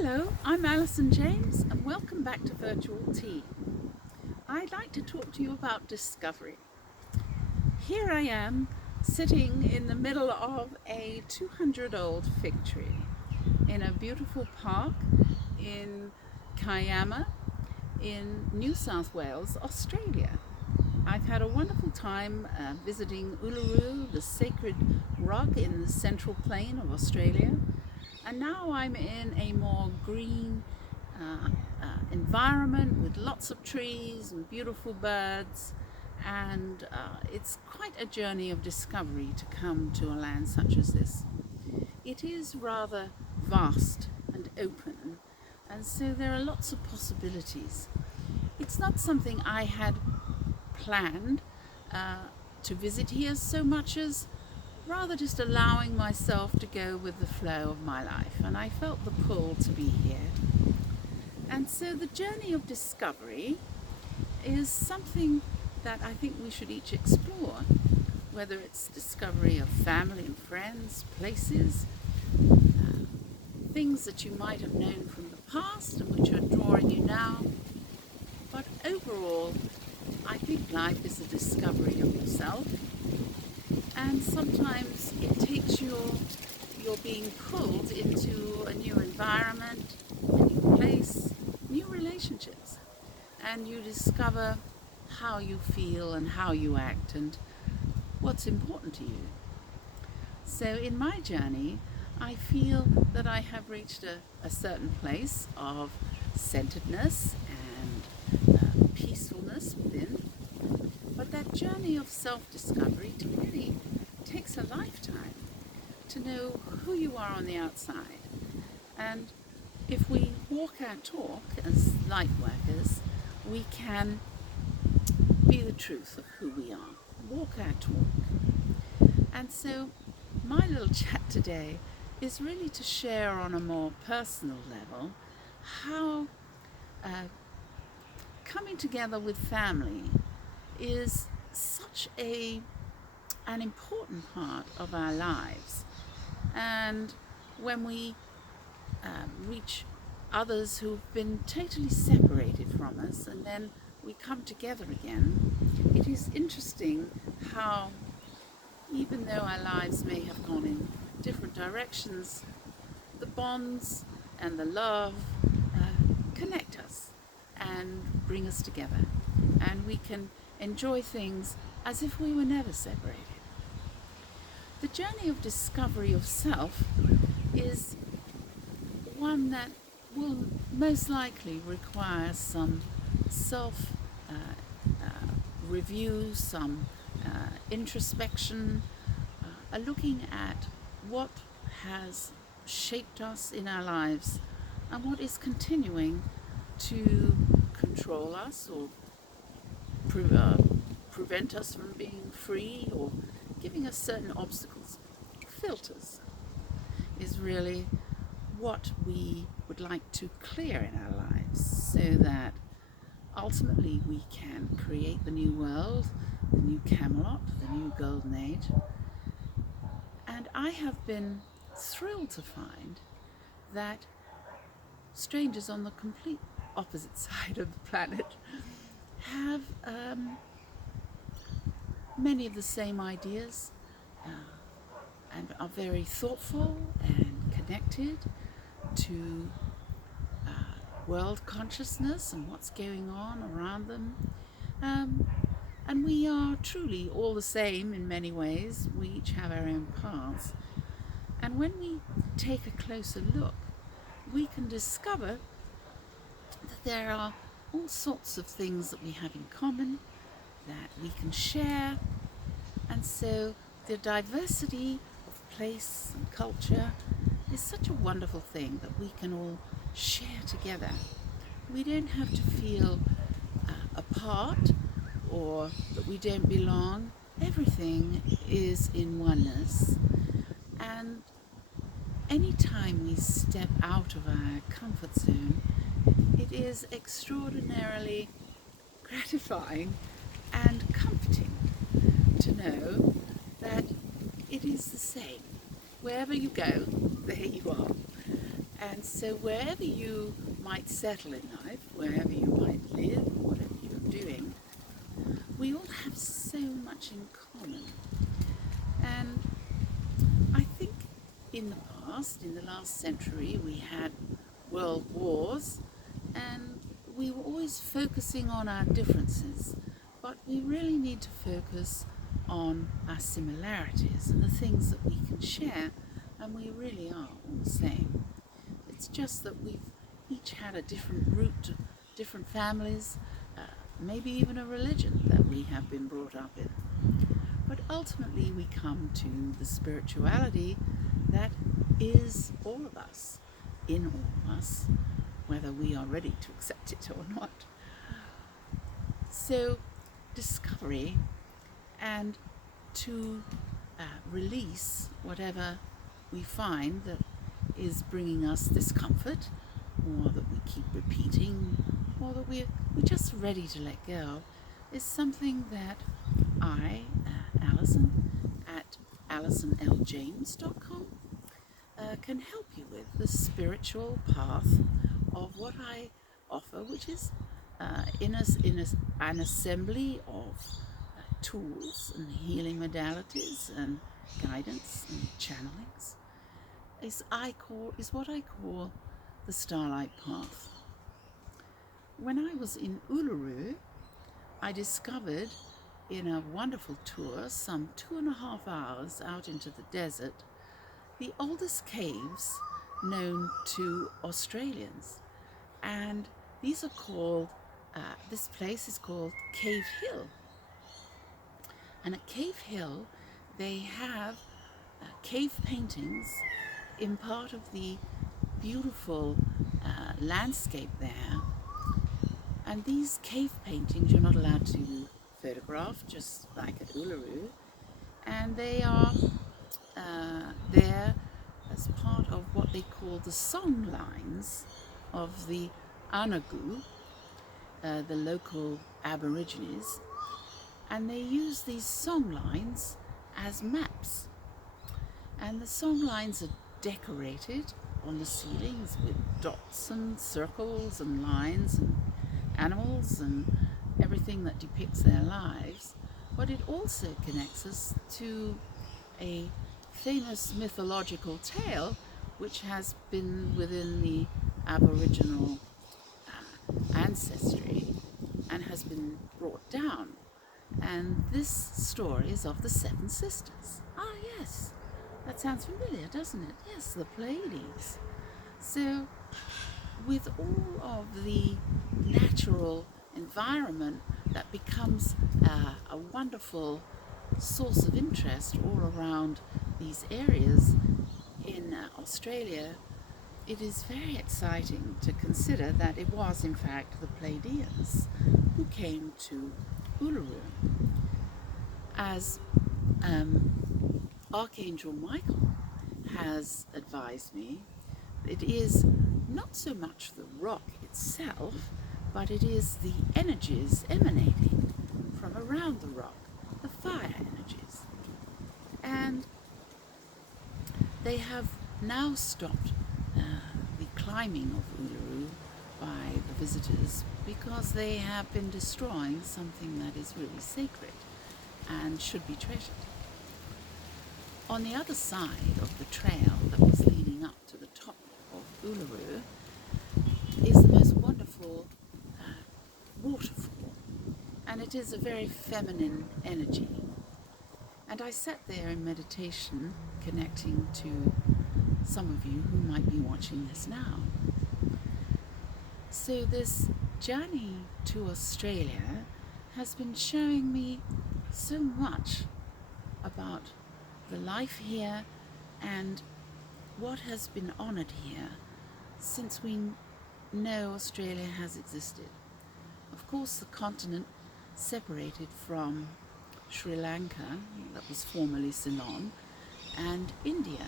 Hello, I'm Alison James and welcome back to Virtual Tea. I'd like to talk to you about discovery. Here I am sitting in the middle of a 200-old fig tree in a beautiful park in Kiama in New South Wales, Australia. I've had a wonderful time visiting Uluru, the sacred rock in the central plain of Australia. And now I'm in a more green environment with lots of trees and beautiful birds, and it's quite a journey of discovery to come to a land such as this. It is rather vast and open, and so there are lots of possibilities. It's not something I had planned to visit here so much as rather just allowing myself to go with the flow of my life, and I felt the pull to be here. And so the journey of discovery is something that I think we should each explore, whether it's discovery of family and friends, places, things that you might have known from the past and which are drawing you now. But overall, I think life is a discovery of yourself. And sometimes it takes you're being pulled into a new environment, a new place, new relationships, and you discover how you feel and how you act and what's important to you. So in my journey, I feel that I have reached a certain place of centeredness and peacefulness within. But that journey of self-discovery really takes a lifetime to know who you are on the outside. And if we walk our talk as light workers, we can be the truth of who we are, walk our talk. And so my little chat today is really to share on a more personal level how coming together with family is such an important part of our lives. And when we reach others who've been totally separated from us and then we come together again, it is interesting how, even though our lives may have gone in different directions, the bonds and the love connect us and bring us together, and we can enjoy things as if we were never separated. The journey of discovery of self is one that will most likely require some self review, some introspection, a looking at what has shaped us in our lives and what is continuing to control us or prevent us from being free or giving us certain obstacles. Filters is really what we would like to clear in our lives so that ultimately we can create the new world, the new Camelot, the new golden age. And I have been thrilled to find that strangers on the complete opposite side of the planet have many of the same ideas and are very thoughtful and connected to world consciousness and what's going on around them. And we are truly all the same in many ways. We each have our own paths. And when we take a closer look, we can discover that there are all sorts of things that we have in common, that we can share. And so the diversity of place and culture is such a wonderful thing that we can all share together. We don't have to feel apart or that we don't belong. Everything is in oneness. And anytime we step out of our comfort zone, it is extraordinarily gratifying and comforting to know that it is the same. Wherever you go, there you are. And so wherever you might settle in life, wherever you might live, whatever you're doing, we all have so much in common. And I think in the past, in the last century, we had world wars and we were always focusing on our differences, but we really need to focus on our similarities and the things that we can share, and we really are all the same. It's just that we've each had a different root, different families, maybe even a religion that we have been brought up in. But ultimately we come to the spirituality that is all of us, in all of us, whether we are ready to accept it or not. So discovery, and to release whatever we find that is bringing us discomfort, or that we keep repeating, or that we're just ready to let go, is something that I, Alison, at AlisonLJames.com, can help you with. The spiritual path of what I offer, which is an assembly of tools and healing modalities and guidance and channelings, is what I call the Starlight Path. When I was in Uluru, I discovered in a wonderful tour, some 2.5 hours out into the desert, the oldest caves known to Australians. And these are called, this place is called Cave Hill. And at Cave Hill, they have cave paintings in part of the beautiful landscape there. And these cave paintings you're not allowed to photograph, just like at Uluru. And they are there as part of what they call the song lines of the Anagu, the local Aborigines. And they use these song lines as maps. And the song lines are decorated on the ceilings with dots and circles and lines and animals and everything that depicts their lives. But it also connects us to a famous mythological tale which has been within the Aboriginal ancestry and has been brought down. And this story is of the Seven Sisters. Ah, yes, that sounds familiar, doesn't it? Yes, the Pleiades. So, with all of the natural environment that becomes a wonderful source of interest all around these areas in Australia, it is very exciting to consider that it was in fact the Pleiadians who came to Uluru. As Archangel Michael has advised me, it is not so much the rock itself, but it is the energies emanating from around the rock, the fire energies. And they have now stopped the climbing of Uluru by the visitors because they have been destroying something that is really sacred and should be treasured. On the other side of the trail that was leading up to the top of Uluru is the most wonderful waterfall, and it is a very feminine energy. And I sat there in meditation, connecting to some of you who might be watching this now. So this journey to Australia has been showing me so much about the life here and what has been honoured here since we know Australia has existed. Of course, the continent separated from Sri Lanka, that was formerly Ceylon, and India.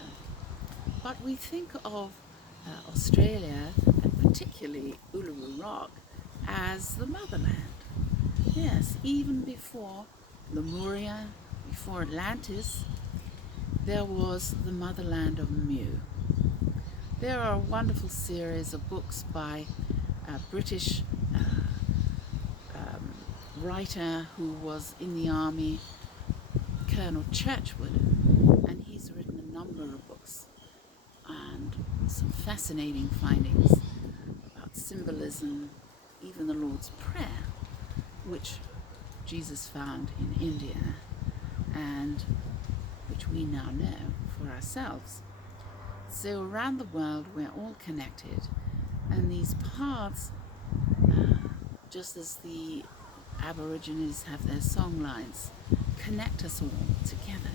But we think of Australia, and particularly Uluru Rock, as the motherland. Yes, even before Lemuria, before Atlantis, there was the motherland of Mu. There are a wonderful series of books by a British writer who was in the army, Colonel Churchward, and he's written a number of books and some fascinating findings about symbolism, even the Lord's Prayer, which Jesus found in India and which we now know for ourselves. So around the world we're all connected, and these paths, just as the Aborigines have their song lines, connect us all together.